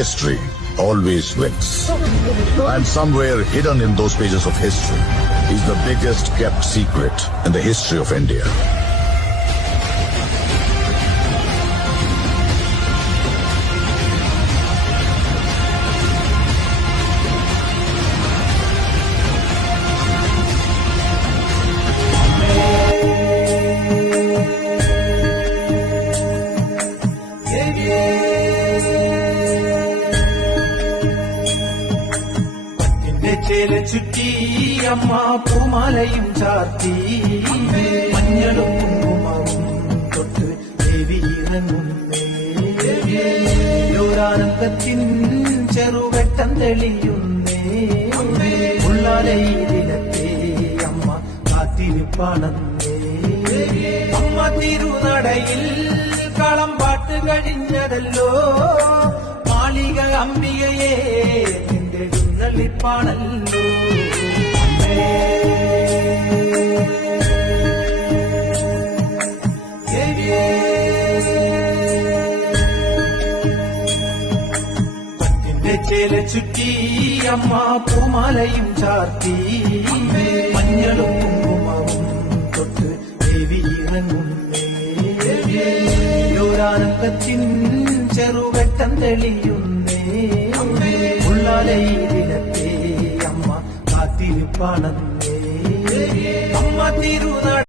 History always wins. And somewhere hidden in those pages of history is the biggest kept secret in the history of India. ചുറ്റി അമ്മ പൂമാലയും ചാർത്തി മഞ്ഞളും കുങ്കുമവും തൊട്ട് ദേവി ഇറങ്ങുന്നേ ോരാനന്ദത്തിൻ ചെറുവെട്ടം തെളിയുന്നേ ഉള്ളാലെ ഈ ദിനത്തെ അമ്മ കാത്തിരിപ്പാണെന്നേ അമ്മ തിരുനടയിൽ കളം പാട്ട് കഴിഞ്ഞതല്ലോ മാളിക അംബികയെ നിന്റെ എഴുന്നള്ളിപ്പാണല്ലോ ചേല ചുറ്റി അമ്മ പൂമാലയും ചാർത്തി മഞ്ഞളും കുങ്കുമവും തൊട്ട് ദേവി ഇറങ്ങുന്നേ ോരാനന്ദത്തിൻ ചെറുവെട്ടം തെളിയുന്നേ ഉള്ളാലെ ഈ ദിനത്തെ അമ്മ കാത്തിരിപ്പാണെന്നേ അമ്മ തിരുനാൾ